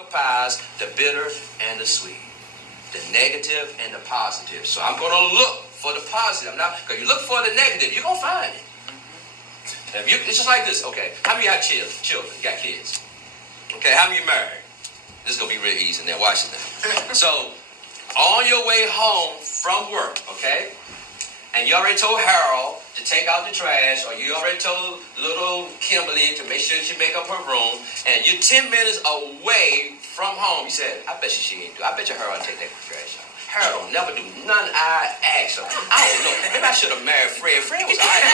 occupies the bitter and the sweet, the negative and the positive. So I'm going to look for the positive. Now, because you look for the negative, you're going to find it. If you, it's just like this. Okay, how many of you have children? You got kids? Okay, how many of you married? This is going to be real easy now. Watch it now. So, on your way home from work, okay, and you already told Harold to take out the trash, or you already told little Kimberly to make sure she make up her room, and you're 10 minutes away from home. You said, I bet she ain't do. I bet you Harold take that trash out. Harold don't never do none I ask her. I don't know. Maybe I should have married Fred. Fred was all right.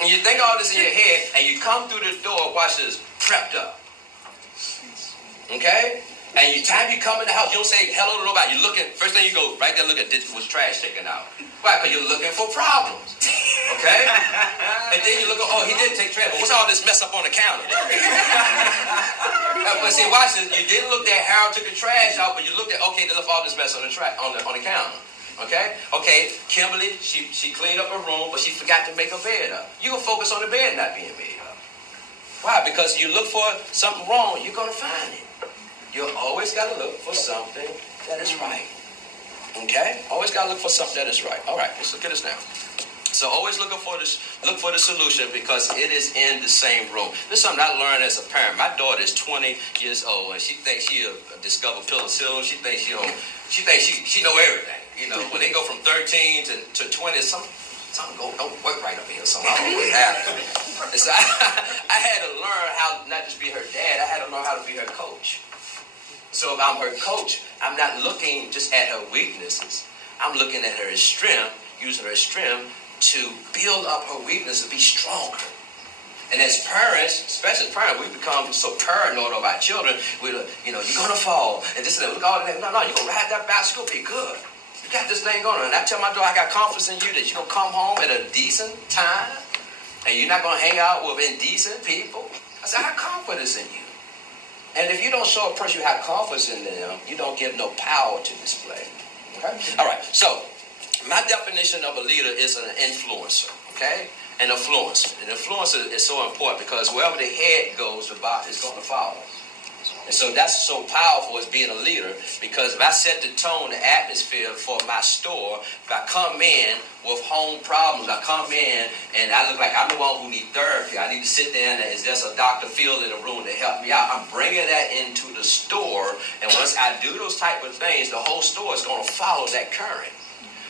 And you think all this in your head, and you come through the door, watch this, prepped up. Okay? And time you come in the house, you don't say hello to nobody. You're looking, first thing you go, right there, look at this was trash taken out. Why? Because you're looking for problems. Okay? And then you look, oh, he did take trash, but what's all this mess up on the counter? But see, watch this. You didn't look at Harold took the trash out, but you looked at, okay, they left all this mess on the counter. Okay? Okay, Kimberly, she cleaned up her room, but she forgot to make her bed up. You're going to focus on the bed not being made up. Why? Because you look for something wrong, you're going to find it. You always got to look for something that is right. Okay? Always got to look for something that is right. All right, let's look at this now. So always look for the solution because it is in the same room. This is something I learned as a parent. My daughter is 20 years old, and she thinks she'll discover penicillin. She thinks she know everything. You know, when they go from 13 to 20, something don't work right up here. Something always happens. And so I had to learn how not just be her dad. I had to learn how to be her coach. So if I'm her coach, I'm not looking just at her weaknesses. I'm looking at her strength, using her strength to build up her weakness and be stronger. And as parents, especially parents, we become so paranoid of our children. You're going to fall. And this and that. Look, all that. No, you're going to ride that bicycle, be good. You got this thing going on. And I tell my daughter, I got confidence in you that you're going to come home at a decent time. And you're not going to hang out with indecent people. I said, I have confidence in you. And if you don't show a person you have confidence in them, you don't give no power to display. Okay? All right. So, my definition of a leader is an influencer. Okay? An influencer. An influencer is so important because wherever the head goes, the body is going to follow. And so that's so powerful as being a leader because if I set the tone, the atmosphere for my store, if I come in with home problems, I come in and I look like I'm the one who needs therapy. I need to sit there and is just a Dr. Phil in the room to help me out. I'm bringing that into the store. And once I do those type of things, the whole store is going to follow that current.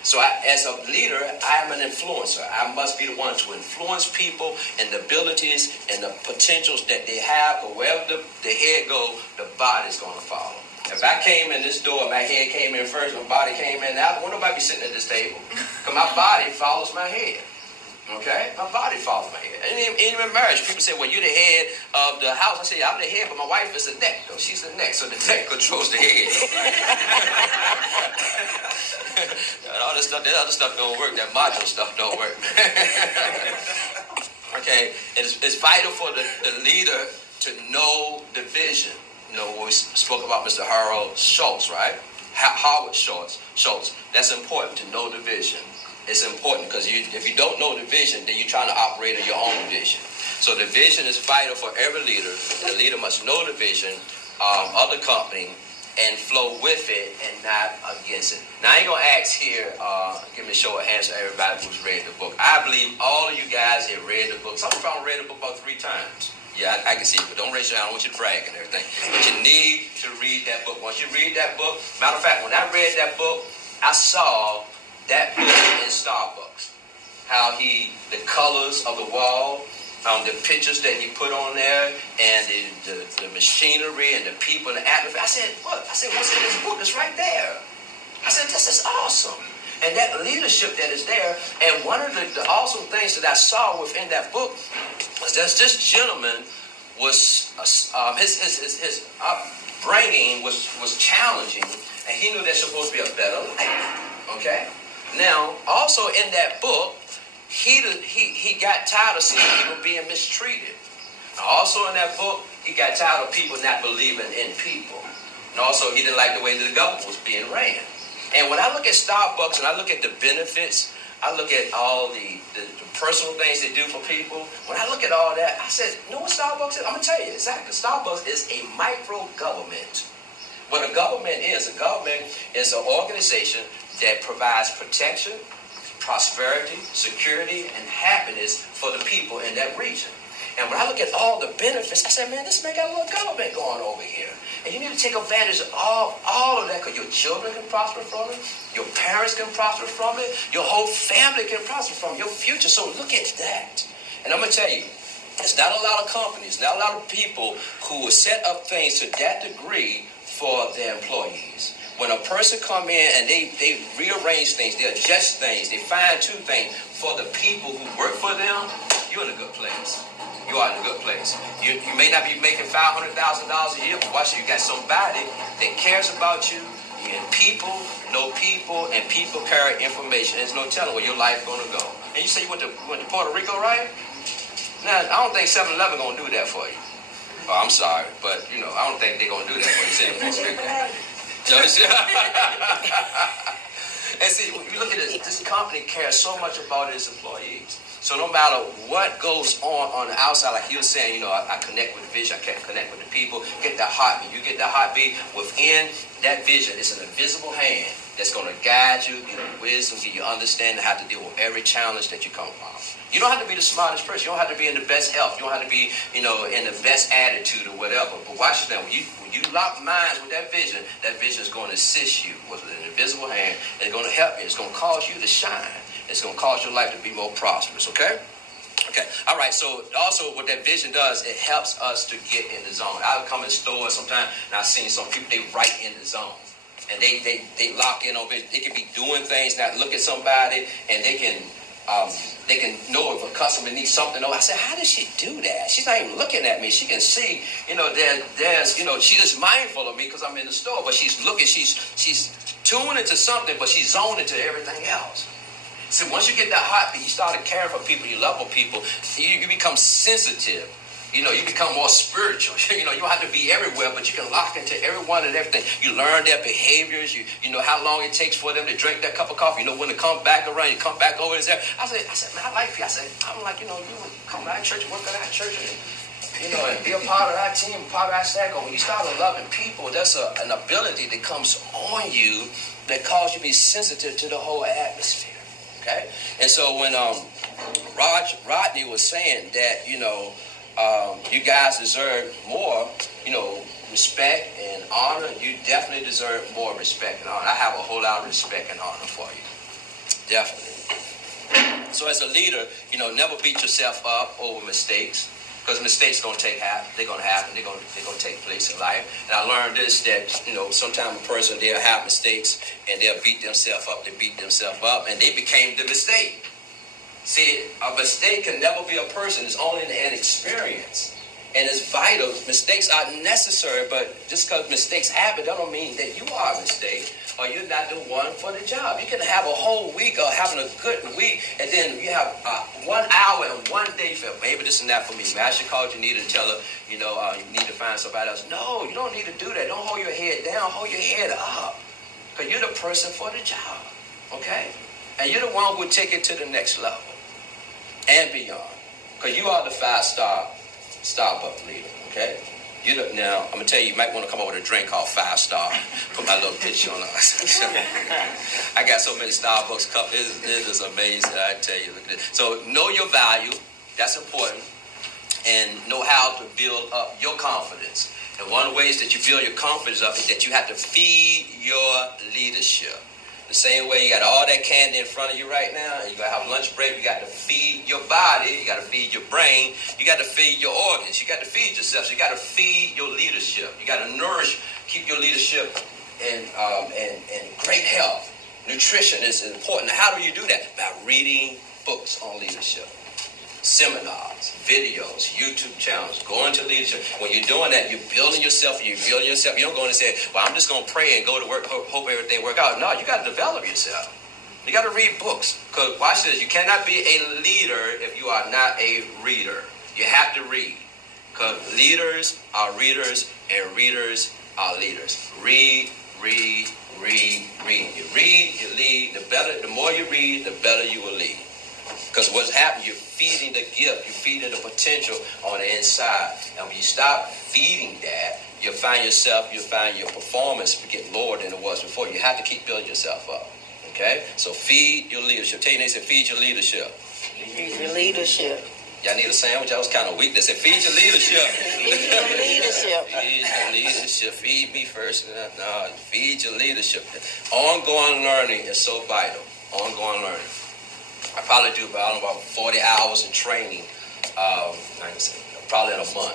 So as a leader, I am an influencer. I must be the one to influence people and the abilities and the potentials that they have. But wherever the head goes, the body is going to follow. If I came in this door, my head came in first, my body came in after, won't nobody be sitting at this table? Because my body follows my head. Okay? My body follows my head. And even in marriage, people say, well, you're the head of the house. I say, I'm the head, but my wife is the neck. Though. She's the neck, so the neck controls the head. All this stuff, that other stuff don't work. That macho stuff don't work. Okay? It's vital for the leader to know the vision. You know, we spoke about Mr. Harold Schultz, right? Howard Schultz. That's important to know the vision. It's important because if you don't know the vision, then you're trying to operate on your own vision. So the vision is vital for every leader. The leader must know the vision of the company and flow with it and not against it. Now, I ain't going to ask here, give me a show of hands to everybody who's read the book. I believe all of you guys have read the book. Some of you probably read the book about 3 times. Yeah, I can see you, but don't raise your hand. I want you to brag and everything. But you need to read that book. Once you read that book, matter of fact, when I read that book, I saw that book in Starbucks. How the colors of the wall, the pictures that he put on there, and the machinery and the people and the atmosphere. I said, what? I said, what's in this book? It's right there. I said, this is awesome. And that leadership that is there, and one of the awesome things that I saw within that book was that this gentleman was, his upbringing was challenging, and he knew there's supposed to be a better life. Okay? Now, also in that book, he got tired of seeing people being mistreated. Now, also in that book, he got tired of people not believing in people. And also, he didn't like the way the government was being ran. And when I look at Starbucks and I look at the benefits, I look at all the personal things they do for people. When I look at all that, I said, you know what Starbucks is? I'm going to tell you exactly. Starbucks is a micro-government. What a government is an organization that provides protection, prosperity, security, and happiness for the people in that region. And when I look at all the benefits, I said, man, this man got a little government going over here. And you need to take advantage of all of that, because your children can prosper from it, your parents can prosper from it, your whole family can prosper from it, your future. So look at that. And I'm going to tell you, there's not a lot of companies, not a lot of people who will set up things to that degree for their employees. When a person come in and they rearrange things, they adjust things, they fine-tune things for the people who work for them, you're in a good place. You are in a good place. You may not be making $500,000 a year, but watch it, you got somebody that cares about you, and people know people, and people carry information. There's no telling where your life is going to go. And you say you went to Puerto Rico, right? Now, I don't think 7-Eleven going to do that for you. Oh, I'm sorry, but, you know, I don't think they're going to do that for you. And see, when you look at this company cares so much about its employees. So no matter what goes on the outside, like you were saying, you know, I connect with the vision, I connect with the people, get that heartbeat. You get that heartbeat within that vision. It's an invisible hand that's going to guide you, give you wisdom, give you understanding how to deal with every challenge that you come across. You don't have to be the smartest person. You don't have to be in the best health. You don't have to be, you know, in the best attitude or whatever. But watch this now. When you lock minds with that vision is going to assist you with an invisible hand. It's going to help you. It's going to cause you to shine. It's going to cause your life to be more prosperous, okay? Okay, all right, so also what that vision does, it helps us to get in the zone. I would come in stores sometimes, and I've seen some people, they right in the zone. And they lock in on it. They can be doing things, not look at somebody, and they can know if a customer needs something. I said, how does she do that? She's not even looking at me. She can see, you know, there's, you know, she's just mindful of me because I'm in the store, but she's looking, she's tuning into something, but she's zoning to everything else. So once you get that heartbeat, you start caring for people, you love for people, you become sensitive. You know, you become more spiritual. You know, you don't have to be everywhere, but you can lock into everyone and everything. You learn their behaviors. You know how long it takes for them to drink that cup of coffee. You know when to come back around. You come back over there. I said, man, I like you. I'm like, you know, you come to our church, work at our church, and, you know, and be a part of our team, part of our staff. When you start loving people, that's an ability that comes on you that causes you to be sensitive to the whole atmosphere. Okay? And so when Rodney was saying that, you know, you guys deserve more, you know, respect and honor. You definitely deserve more respect and honor. I have a whole lot of respect and honor for you. Definitely. So as a leader, you know, never beat yourself up over mistakes, because mistakes don't take happen. They're going to happen. They're going to take place in life. And I learned this, that, you know, sometimes a person, they'll have mistakes and they'll beat themselves up. They beat themselves up and they became the mistake. See, a mistake can never be a person. It's only an experience. And it's vital. Mistakes are necessary, but just because mistakes happen, that don't mean that you are a mistake or you're not the one for the job. You can have a whole week of having a good week, and then you have 1 hour and 1 day, you feel, maybe this and that for me. Maybe I should call Janita and tell her, you know, you need to find somebody else. No, you don't need to do that. Don't hold your head down. Hold your head up, because you're the person for the job, okay? And you're the one who will take it to the next level and beyond, because you are the 5-star Starbucks leader, okay? Now, I'm going to tell you, you might want to come up with a drink called 5-star. Put my little picture on it. I got so many Starbucks cups. It is amazing, I tell you. Look at this. So know your value. That's important. And know how to build up your confidence. And one of the ways that you build your confidence up is that you have to feed your leadership. The same way you got all that candy in front of you right now, and you got to have lunch break, you got to feed your body, you got to feed your brain, you got to feed your organs, you got to feed yourself, so you got to feed your leadership. You got to nourish, keep your leadership in great health. Nutrition is important. Now, how do you do that? By reading books on leadership. Seminars, videos, YouTube channels, going to leadership. When you're doing that, you're building yourself. You don't go in and say, well, I'm just going to pray and go to work, hope everything work out. No, you got to develop yourself. You got to read books. Because watch this, you cannot be a leader if you are not a reader. You have to read. Because leaders are readers and readers are leaders. Read, read, read, read. You read, you lead. The more you read, the better you will lead. Because what's happening, you're feeding the gift, you're feeding the potential on the inside. And when you stop feeding that, you'll find your performance will get lower than it was before. You have to keep building yourself up. Okay? So feed your leadership. Tell your neighbor, feed your leadership. Feed your leadership. Y'all need a sandwich? I was kind of weak. They said, feed your leadership. Feed your leadership. Feed your leadership. Feed me first. No, feed your leadership. Ongoing learning is so vital. Ongoing learning. I probably do about 40 hours in training, probably in a month.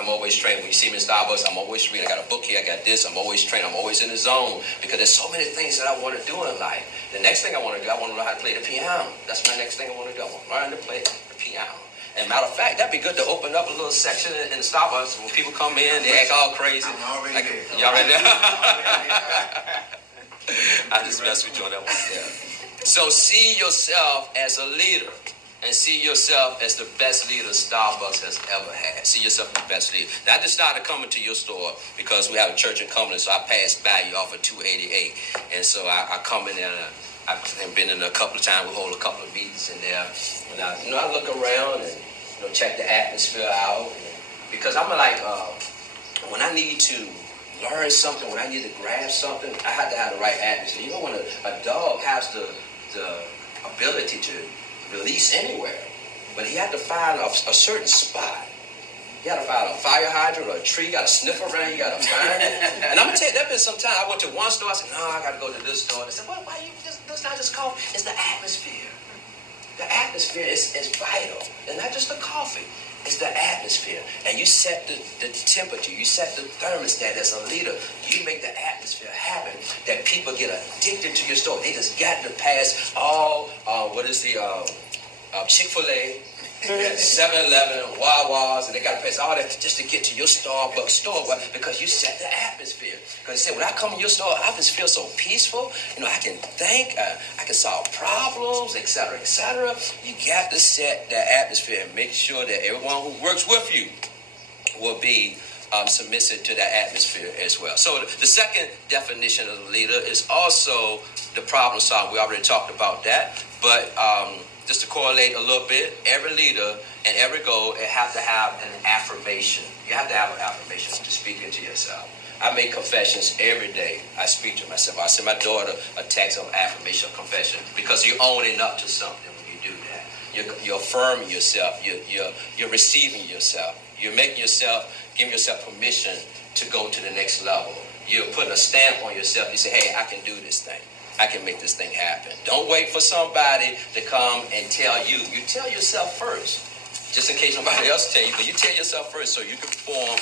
I'm always training. When you see me in Starbucks, I'm always reading. I got a book here. I got this. I'm always training. I'm always in the zone because there's so many things that I want to do in life. The next thing I want to do, I want to learn how to play the piano. That's my next thing I want to do. I want to learn to play the piano. And matter of fact, that'd be good to open up a little section in the Starbucks when people come in, they act all crazy. I'm already there. Y'all ready? I just messed with you on that one. Yeah. So see yourself as a leader. And see yourself as the best leader Starbucks has ever had. See yourself as the best leader. Now, I just started coming to your store because we have a church in Cumberland, so I passed by you off of 288. And so I come in there. I've been in a couple of times. We hold a couple of meetings in there. And I look around and check the atmosphere out. Because I'm like, when I need to learn something, when I need to grab something, I have to have the right atmosphere. When a dog has the ability to release anywhere, but he had to find a certain spot. You got to find a fire hydrant or a tree. You got to sniff around. You got to find it. And I'm gonna tell you, there's been some time I went to one store. I said, "No, I got to go to this store." They said, "Well, why you just not just coffee? It's the atmosphere. The atmosphere is vital, and not just the coffee. It's the atmosphere. And you set the temperature. You set the thermostat as a leader. You make the atmosphere happen that people get addicted to your store. They just got to pass all, Chick-fil-A, 7-Eleven, Wawa's, and they got to pass all that just to get to your Starbucks store because you set the atmosphere. Because you say, when I come to your store, I just feel so peaceful. I can think, I can solve problems, etc., etc. You got to set that atmosphere and make sure that everyone who works with you will be submissive to that atmosphere as well. So the second definition of the leader is also the problem solving. We already talked about that, but just to correlate a little bit, every leader and every goal, it has to have an affirmation. You have to have an affirmation to speak into yourself. I make confessions every day. I speak to myself. I send my daughter a text of affirmation, confession, because you're owning up to something when you do that. You're affirming yourself. You're receiving yourself. You're making yourself, giving yourself permission to go to the next level. You're putting a stamp on yourself. You say, hey, I can do this thing. I can make this thing happen. Don't wait for somebody to come and tell you. You tell yourself first, just in case nobody else tell you, but you tell yourself first so you can perform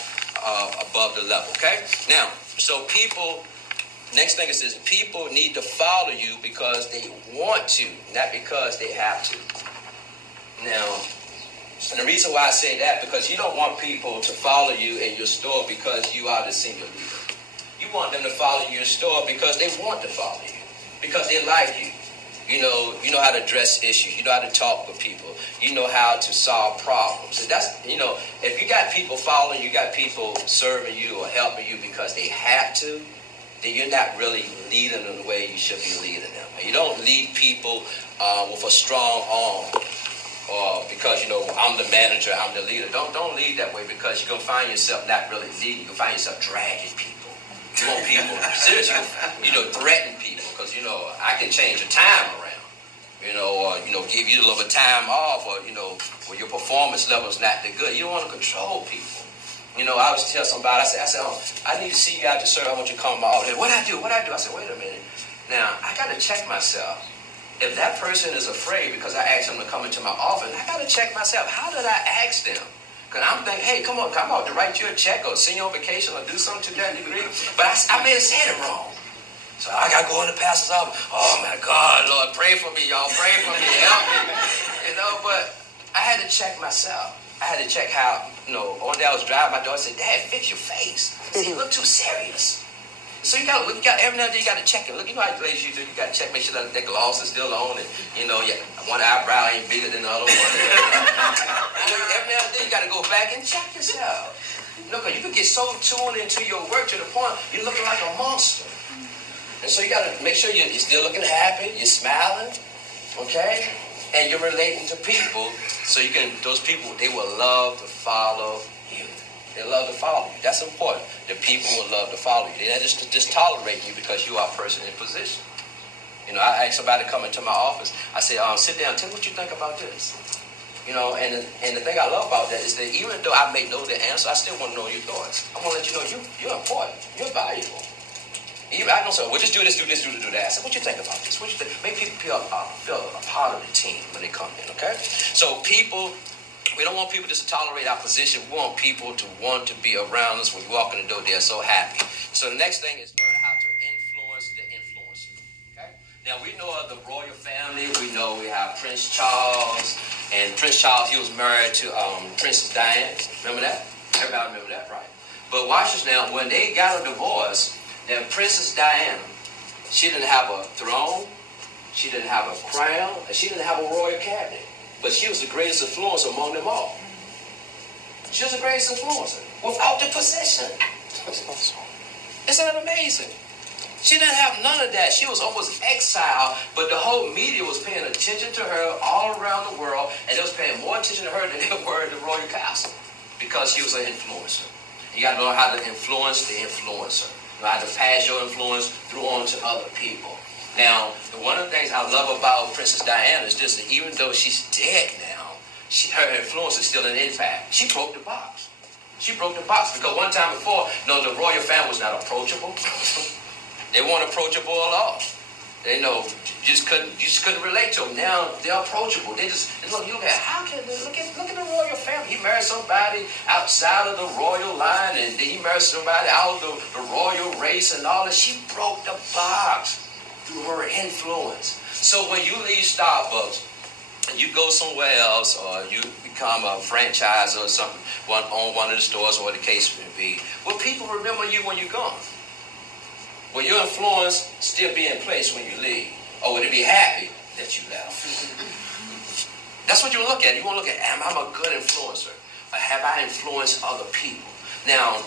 above the level, okay? Now, so people, next thing is this, people need to follow you because they want to, not because they have to. Now, and the reason why I say that, because you don't want people to follow you in your store because you are the senior leader. You want them to follow your store because they want to follow you. Because they like you. You know how to address issues. You know how to talk with people. You know how to solve problems. And that's, if you got people following you, got people serving you or helping you because they have to, then you're not really leading them the way you should be leading them. And you don't lead people with a strong arm or because, I'm the manager, I'm the leader. Don't lead that way because you're going to find yourself not really leading. You'll find yourself dragging people. You want people, seriously, threaten people because, I can change your time around, or, give you a little bit of time off or, when your performance level is not that good. You don't want to control people. I always tell somebody, I said, I need to see you out to serve. I want you to come to my office. What I do? I said, wait a minute. Now, I got to check myself. If that person is afraid because I asked them to come into my office, I got to check myself. How did I ask them? Because I'm thinking, hey, come on, I'm out to write you a check or send you on vacation or do something to that degree. But I may have said it wrong. So I got to go in the pastor's office. Oh, my God, Lord, pray for me, y'all. Pray for me. Help me. But I had to check myself. I had to check how, one day I was driving, my daughter said, Dad, fix your face. See, you look too serious. So you got every now and then you got to check it. Look, how ladies you do. You got to check, make sure that gloss is still on, and one eyebrow ain't bigger than the other one. Every now and then you got to go back and check yourself. Because you can get so tuned into your work to the point you're looking like a monster. And so you got to make sure you're still looking happy, you're smiling, okay? and you're relating to people, so you can, those people, they will love to follow you. They love to follow you. That's important. The people will love to follow you. They just tolerate you because you are a person in position. You know, I asked somebody to come into my office. I said, sit down, tell me what you think about this. You know, and the thing I love about that is that even though I may know the answer, I still want to know your thoughts. I want to let you know you're important. You're valuable. Even I don't say, well, just do this, do that. I said, what you think about this? What you think? Make people feel a part of the team when they come in, okay? So people, we don't want people just to tolerate our position. We want people to want to be around us when you walk in the door. They're so happy. So the next thing is learn how to influence the influencer, okay? Now, we know of the royal family. We know we have Prince Charles. And Prince Charles, he was married to Princess Diana. Remember that? Everybody remember that, right? But watch this now. When they got a divorce, now Princess Diana, she didn't have a throne, she didn't have a crown, and she didn't have a royal cabinet. But she was the greatest influencer among them all. She was the greatest influencer without the position. Isn't that amazing? She didn't have none of that. She was almost exiled, but the whole media was paying attention to her all around the world, and they was paying more attention to her than they were at the royal castle because she was an influencer. You got to know how to influence the influencer. You know how to pass your influence through on to other people. Now, one of the things I love about Princess Diana is just that even though she's dead now, her influence is still an impact. She broke the box. She broke the box because one time before, the royal family was not approachable. They weren't approachable at all. They you just couldn't relate to them. Now they're approachable. They just look at how can they look at the royal family. He married somebody outside of the royal line, and then he married somebody out of the royal race and all that. She broke the box through her influence. So when you leave Starbucks and you go somewhere else, or you become a franchisor or something, own one of the stores, or the case may be, will people remember you when you're gone? Will your influence still be in place when you leave? Or will they be happy that you left? That's what you look at. You want to look at, am I a good influencer? Or have I influenced other people? Now,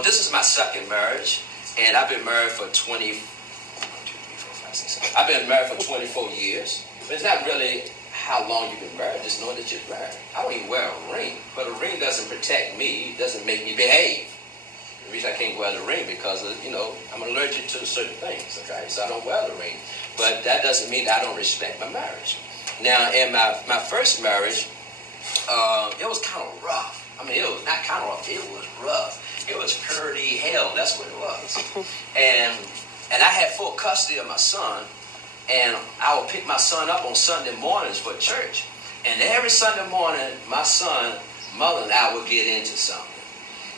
this is my second marriage. And I've been married for 24 years. But it's not really how long you've been married. Just know that you're married. I don't even wear a ring. But a ring doesn't protect me. It doesn't make me behave. The reason I can't wear the ring because I'm allergic to certain things, okay? So I don't wear the ring. But that doesn't mean that I don't respect my marriage. Now, in my first marriage, it was kind of rough. I mean, it was not kind of rough. It was rough. It was purity hell. That's what it was. And I had full custody of my son, and I would pick my son up on Sunday mornings for church. And every Sunday morning, my son, mother, and I would get into something.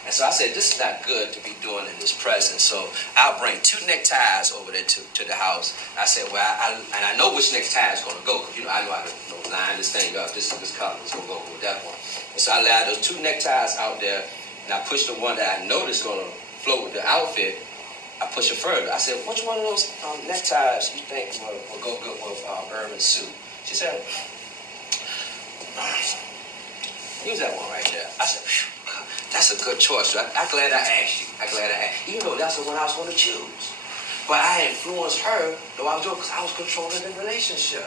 And so I said, this is not good to be doing in this presence. So I'll bring 2 neckties over there to the house. I said, well, I know which necktie is going to go. Because, I know how to line this thing up. This color is going to go with that one. And so I laid those 2 neckties out there. And I pushed the one that I know is going to float with the outfit. I pushed it further. I said, which one of those neckties you think will go good with Irvin's suit? She said, use that one right there. I said, phew. That's a good choice. So I'm glad I asked you. Even though that's the one I was going to choose. But I influenced her, though I was doing because I was controlling the relationship.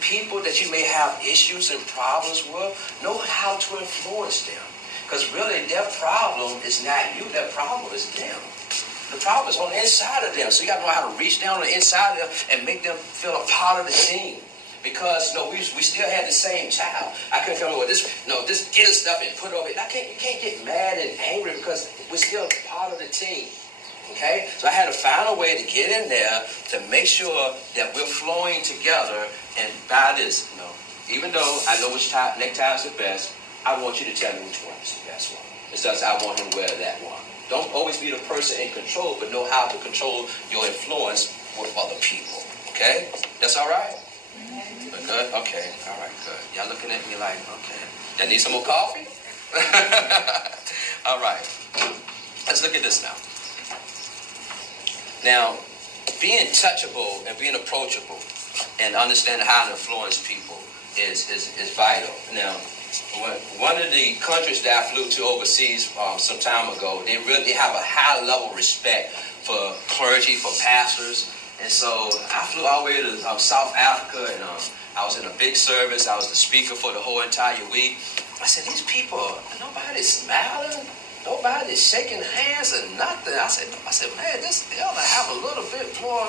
People that you may have issues and problems with, know how to influence them. Because really, their problem is not you. Their problem is them. The problem is on the inside of them. So you got to know how to reach down on the inside of them and make them feel a part of the team. Because we still had the same child. I couldn't come up with this. Just get us stuff and put it over. You can't get mad and angry because we're still part of the team. Okay, so I had to find a way to get in there to make sure that we're flowing together. And by this, even though I know which necktie is the best, I want you to tell me which one is the best one. Because I want him to wear that one. Don't always be the person in control, but know how to control your influence with other people. Okay, that's all right. Good? Okay. All right, good. Y'all looking at me like, okay. Y'all need some more coffee? All right. Let's look at this now. Now, being touchable and being approachable and understanding how to influence people is vital. Now, one of the countries that I flew to overseas some time ago, they really have a high level of respect for clergy, for pastors. And so I flew all the way to South Africa, and I was in a big service. I was the speaker for the whole entire week. I said, these people, nobody's smiling. Nobody's shaking hands or nothing. I said, man, this they ought to have a little bit more,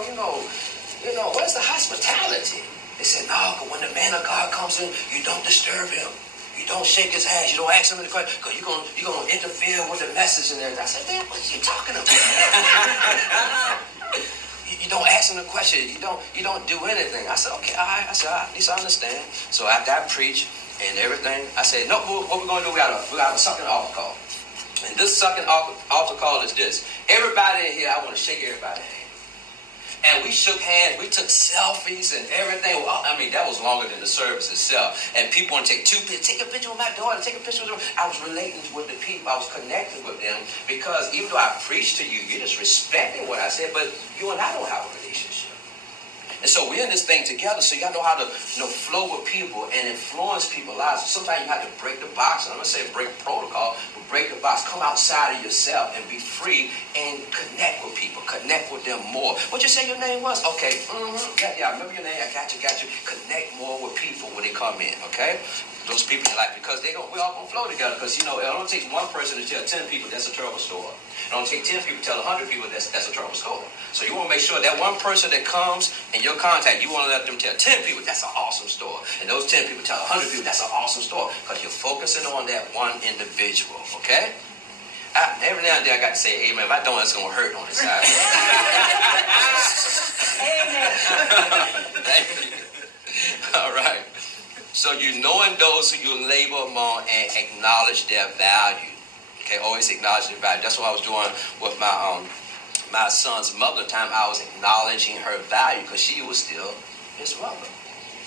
where's the hospitality? They said, no, but when the man of God comes in, you don't disturb him. You don't shake his hands. You don't ask him any questions because you're gonna interfere with the message and everything. I said, man, what are you talking about? You don't ask him a question. You don't do anything. I said, okay, all right. I said, all right, at least I understand. So after I preach and everything, I said, no, what we're gonna do? We got a second altar call. And this second altar call is this. Everybody in here, I want to shake everybody's hand. And we shook hands. We took selfies and everything. Well, I mean, that was longer than the service itself. And people want to take 2 pictures. Take a picture with my daughter. Take a picture with her. I was relating with the people. I was connecting with them. Because even though I preached to you, you're just respecting what I said. But you and I don't have a relationship. And so we're in this thing together, so you got to know how to flow with people and influence people's lives. Sometimes you have to break the box. I'm going to say break protocol, but break the box. Come outside of yourself and be free and connect with people. Connect with them more. What you say your name was? Okay. Yeah, I remember your name. I got you. Connect more with people when they come in, okay? Those people you like, because we all going to flow together. Because, it don't take one person to tell 10 people that's a terrible story. It don't take 10 people to tell 100 people that's a terrible story. So you want to make sure that one person that comes in your contact, you want to let them tell 10 people that's an awesome story. And those 10 people tell 100 people that's an awesome story. Because you're focusing on that one individual, okay? Every now and then I got to say amen. If I don't, it's going to hurt on the side. Amen. Thank you. All right. So you knowing those who you labor among and acknowledge their value. Okay, always acknowledge their value. That's what I was doing with my son's mother. Time I was acknowledging her value because she was still his mother.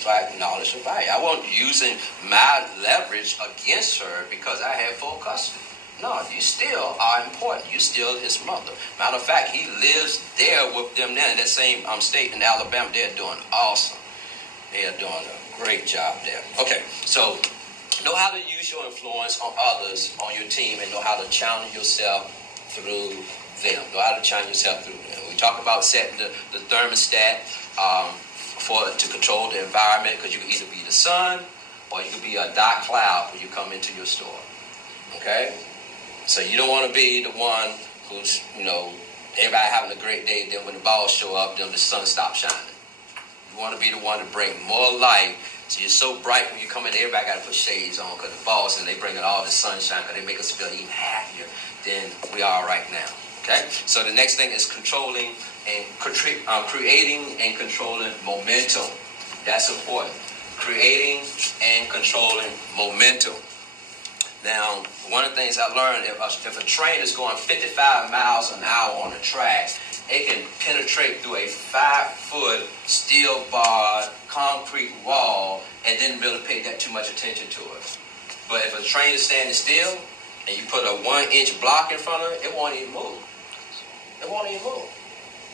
So I acknowledged her value. I wasn't using my leverage against her because I had full custody. No, you still are important. You still his mother. Matter of fact, he lives there with them now in that same state in Alabama. They're doing awesome. They are doing a great job there. Okay, so know how to use your influence on others on your team and know how to challenge yourself through them. Know how to challenge yourself through them. We talk about setting the thermostat to control the environment, because you can either be the sun or you can be a dark cloud when you come into your store. Okay? So you don't want to be the one who's, everybody having a great day, then when the balls show up, then the sun stops shining. You want to be the one to bring more light. So you're so bright when you come in, everybody got to put shades on because the balls, and they bring in all the sunshine because they make us feel even happier than we are right now. Okay? So the next thing is controlling and creating and controlling momentum. That's important. Creating and controlling momentum. Now, one of the things I learned, if a train is going 55 miles an hour on a track, it can penetrate through a 5-foot steel bar concrete wall and didn't really pay that too much attention to it. But if a train is standing still and you put a 1-inch block in front of it, it won't even move. It won't even move.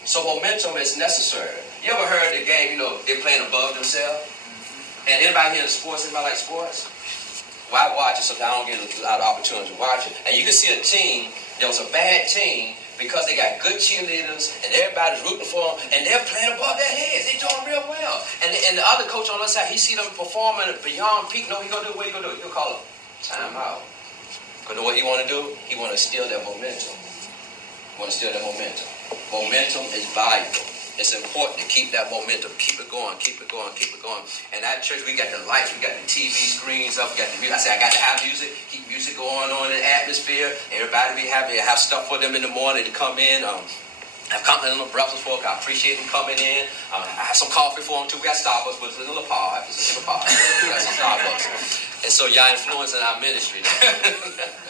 So momentum is necessary. You ever heard the game, they're playing above themselves? And anybody here in sports, anybody like sports? Well, I watch it, so I don't get a lot of opportunity to watch it. And you can see a team that was a bad team because they got good cheerleaders and everybody's rooting for them, and they're playing above their heads. They're doing real well. And the other coach on the other side, he see them performing beyond peak. No, he gonna do what he gonna do? He'll call them time out. Because know what he want to do? He want to steal that momentum. Momentum is valuable. It's important to keep that momentum. Keep it going. And at church, we got the lights, we got the TV screens up, we got the music. I said, I got to have music. Keep music going on in the atmosphere. Everybody be happy. I have stuff for them in the morning to come in. I've complimented them breakfast for them. I appreciate them coming in. I have some coffee for them too. We got Starbucks, but it's a little pod. We got some Starbucks. And so y'all influencing our ministry.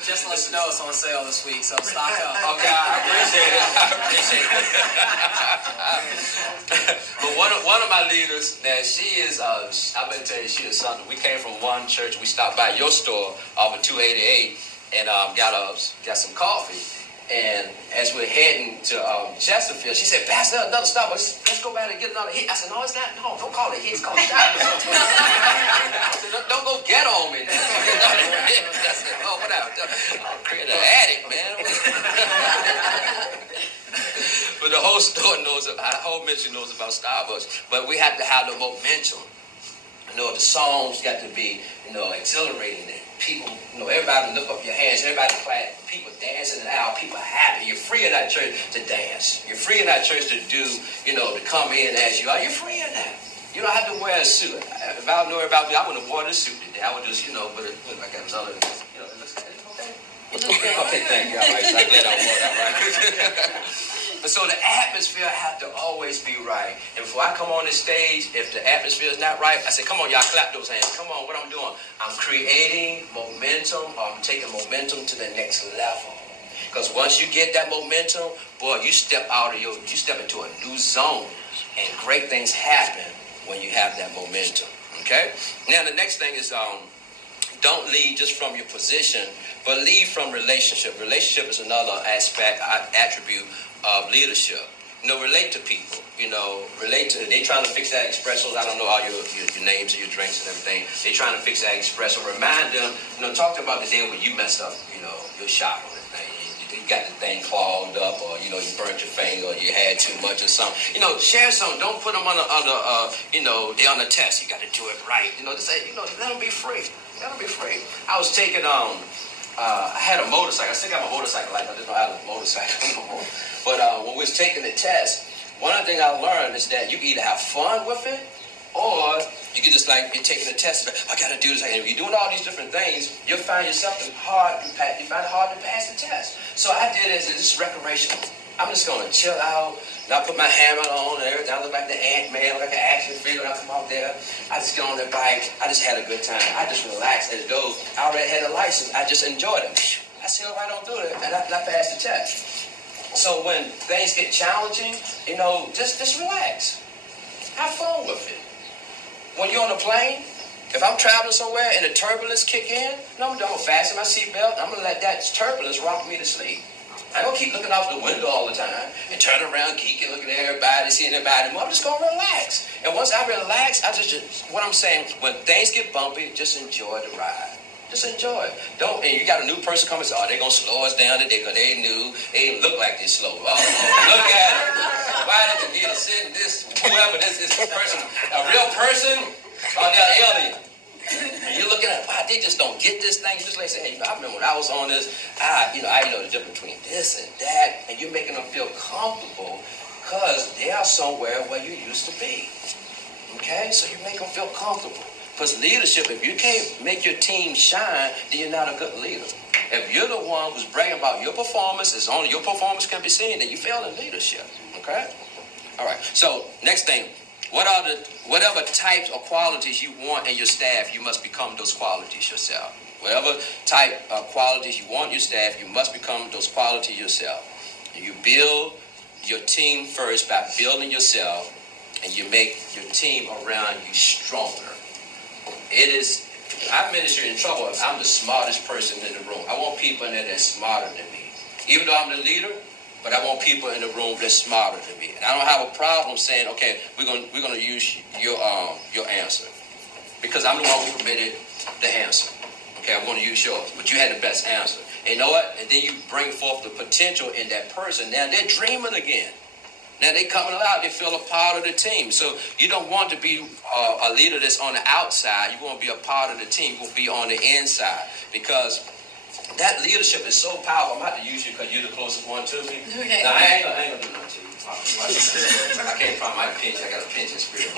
Just to let you know, it's on sale this week, so stock up. Okay, I appreciate it. But one of my leaders, now she is, I'm going to tell you, she is something. We came from one church. We stopped by your store off of 288 and got some coffee. And as we're heading to Chesterfield, she said, Pastor, another stop. Let's go back and get another hit. I said, no, it's not. No, don't call it a hit. It's called a shot. I said, don't go get on me. I said, oh, whatever. I'll create an addict, man. But the whole store knows, our whole ministry knows about Starbucks. But we have to have the momentum. the songs got to be, exhilarating. And people, everybody lift up your hands, everybody clap, people dancing and out, people happy. You're free in that church to dance. You're free in that church to do, to come in as you are. You're free in that. You don't have to wear a suit. If I knew about me, I wouldn't have worn a suit today. I would just, but I got another, it looks okay. Okay, thank you. All right, so I'm glad I wore that, right? But so the atmosphere have to always be right. And before I come on the stage, if the atmosphere is not right, I say, come on, y'all, clap those hands. Come on, what I'm doing? I'm creating momentum, or I'm taking momentum to the next level. Because once you get that momentum, boy, you step into a new zone, and great things happen when you have that momentum. Okay? Now the next thing is don't lead just from your position, but lead from relationship. Relationship is another attribute of leadership. Relate to people. They trying to fix that espresso. I don't know all your names of your drinks and everything. They trying to fix that espresso. Remind them, talk to them about the day when you messed up, your shot on the thing. You got the thing clogged up, or you burnt your finger, or you had too much or something. Share something. Don't put them under they're on a test. You got to do it right. Just say, let them be free. Let them be free. I was taking I had a motorcycle. I still got my motorcycle license. I just don't have a motorcycle anymore. But when we was taking the test, one of the things I learned is that you can either have fun with it, or you can just you're taking the test. I got to do this. And if you're doing all these different things, you'll find yourself you find it hard to pass the test. So I did it as this recreational. I'm just going to chill out. And I put my hammer on and everything. I look like the Ant-Man, like an action figure. I come out there. I just get on the bike. I just had a good time. I just relaxed as though I already had a license. I just enjoyed it. I sailed right on through it, and I passed the test. So when things get challenging, just relax. Have fun with it. When you're on a plane, if I'm traveling somewhere and the turbulence kick in, I'm going to fasten my seatbelt. I'm going to let that turbulence rock me to sleep. I don't keep looking out the window all the time and turn around, geeking, looking at everybody, seeing everybody. I'm just going to relax. And once I relax, what I'm saying, when things get bumpy, just enjoy the ride. Just enjoy it. And you got a new person coming, they're going to slow us down today because they knew they didn't look like they slow. Oh, look at it. Why did you need to send this, whoever this person, a real person, or they're an alien? And you're looking at, wow, they just don't get this thing. You just say, hey, I remember when I was on this, I know the difference between this and that, and you're making them feel comfortable because they are somewhere where you used to be. Okay? So you make them feel comfortable. Because leadership, if you can't make your team shine, then you're not a good leader. If you're the one who's bragging about your performance, as only your performance can be seen, then you fail in leadership. Okay? All right. So, next thing. Whatever types or qualities you want in your staff, you must become those qualities yourself. Whatever type of qualities you want in your staff, you must become those qualities yourself. And you build your team first by building yourself, and you make your team around you stronger. I'm in trouble if I'm the smartest person in the room. I want people in there that's smarter than me. Even though I'm the leader, but I want people in the room that's smarter than me. And I don't have a problem saying, okay, we're gonna use your answer. Because I'm the one who permitted the answer. Okay, I'm gonna use yours. But you had the best answer. And you know what? And then you bring forth the potential in that person. Now they're dreaming again. Now they coming out, they feel a part of the team. So you don't want to be a leader that's on the outside. You want to be a part of the team. You want to be on the inside. Because that leadership is so powerful. I'm about to use you because you're the closest one to me. Okay. Now, I ain't gonna do nothing to you. I can't find my pinch. I got a pinching spirit.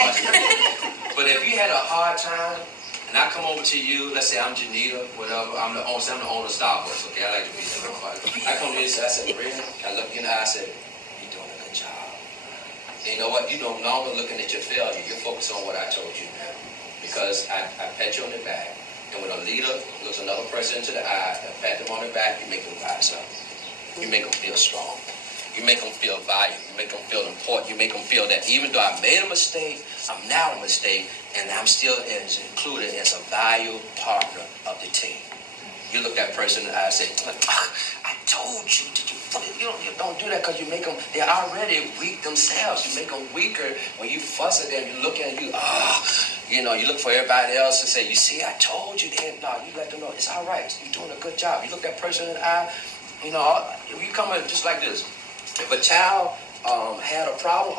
But if you had a hard time, and I come over to you, let's say I'm Janita, whatever, I'm the owner of Starbucks, okay? I like to be there. I come to you and say, I said, Maria, I look in the eye, I said, you're doing a good job. And you know what? You're no longer looking at your failure. You're focused on what I told you now. Because I pat you on the back. And when a leader looks another person into the eye and pat them on the back, you make them rise up. You make them feel strong. You make them feel valued. You make them feel important. You make them feel that even though I made a mistake, I'm now a mistake, and I'm still included as a valued partner of the team. You look that person in the eye and say, I told you, you don't do that because you make them, they're already weak themselves. You make them weaker when you fuss at them. You look at you, you look for everybody else and say, you see, I told you. No, you let them know, it's all right. You're doing a good job. You look that person in the eye, you come in just like this. If a child had a problem,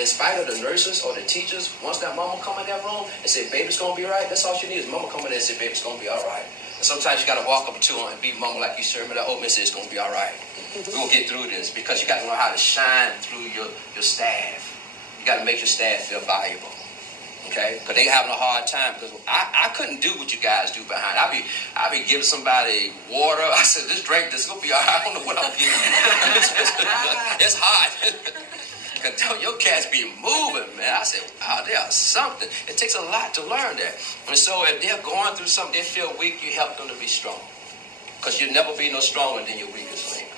in spite of the nurses or the teachers, once that mama come in that room and say, baby's going to be all right, that's all she needs. Mama come in there and say, baby's going to be all right. And sometimes you got to walk up to her and be mama like you serve me that oatmeal and say, it's going to be all right. We're going to get through this because you got to know how to shine through your staff. You got to make your staff feel valuable. Okay? Because they having a hard time because I couldn't do what you guys do behind. I be giving somebody water. I said, just drink this. It's going to be all right. I don't know what I'm getting. It's hot. Can tell your cats be moving, man. I said, wow, they are something. It takes a lot to learn that. And so if they're going through something, they feel weak, you help them to be strong. Because you'll never be no stronger than your weakest link.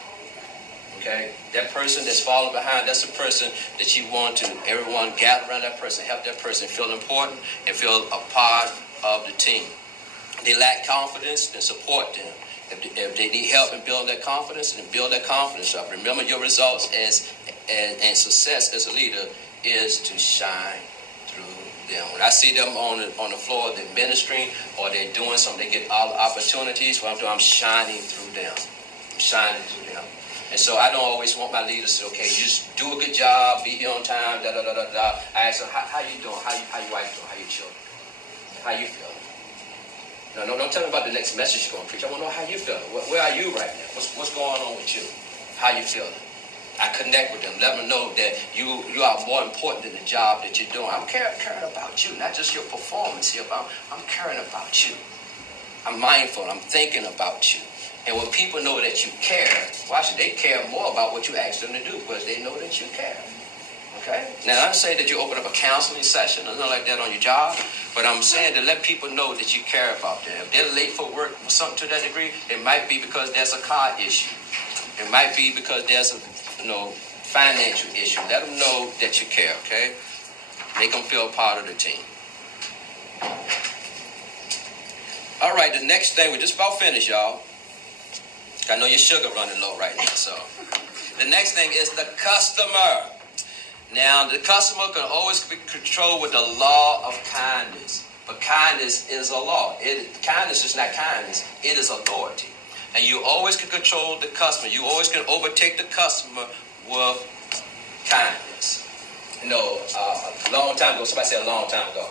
Okay? That person that's falling behind, that's the person that you want to, everyone gather around that person, help that person feel important and feel a part of the team. They lack confidence, then support them. If they need help in building their confidence, then build their confidence up. Remember your results and success as a leader is to shine through them. When I see them on the floor, they're ministering or they're doing something, they get all the opportunities. What I'm doing, I'm shining through them. I'm shining through them. And so I don't always want my leaders to say, okay, just do a good job, be here on time, da-da-da-da-da. I ask them, how you doing? How your wife doing? How your children? How you feeling? No, don't tell me about the next message you're going to preach. I want to know how you feeling. Where are you right now? What's going on with you? How you feeling? I connect with them. Let them know that you are more important than the job that you're doing. I'm caring about you, not just your performance here, but I'm caring about you. I'm mindful. I'm thinking about you. And when people know that you care, why should they care more about what you ask them to do? Because they know that you care. Okay? Now, I'm saying that you open up a counseling session or something like that on your job, but I'm saying to let people know that you care about them. If they're late for work or something to that degree, it might be because there's a car issue. It might be because there's a financial issue. Let them know that you care, okay? Make them feel part of the team. All right, the next thing, we're just about finished, y'all. I know your sugar running low right now, so. The next thing is the customer. Now, the customer can always be controlled with the law of kindness. But kindness is a law. Kindness is not kindness. It is authority. And you always can control the customer. You always can overtake the customer with kindness. You know, a long time ago, somebody said a long time ago.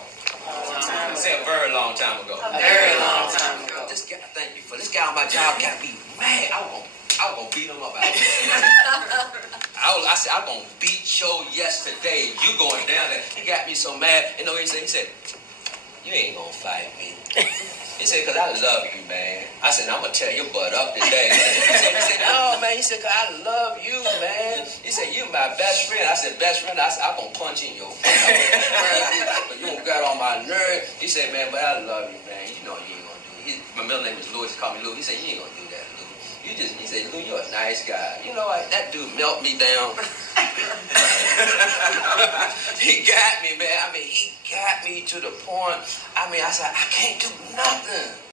Say a very long time ago. A very long time ago. This guy, thank you for this guy on my job got me mad. I was gonna beat him up. I said, I'm gonna beat your yesterday. You going down there. He got me so mad. You know what he said? He said, you ain't gonna fight me. He said, because I love you, man. I said, I'm going to tear your butt up today. He said, no, man. He said, because I love you, man. He said, you my best friend. I said, best friend? I said, I'm going to punch in your face. You don't got on my nerve. He said, man, but I love you, man. You know you ain't going to do it. My middle name is Louis. He called me Louis. He said, you ain't going to do that, Louis. He said, Louis, you're a nice guy. You know what? That dude melted me down. He got me, man. I mean, he got me to the point. I mean, I said, I can't do nothing.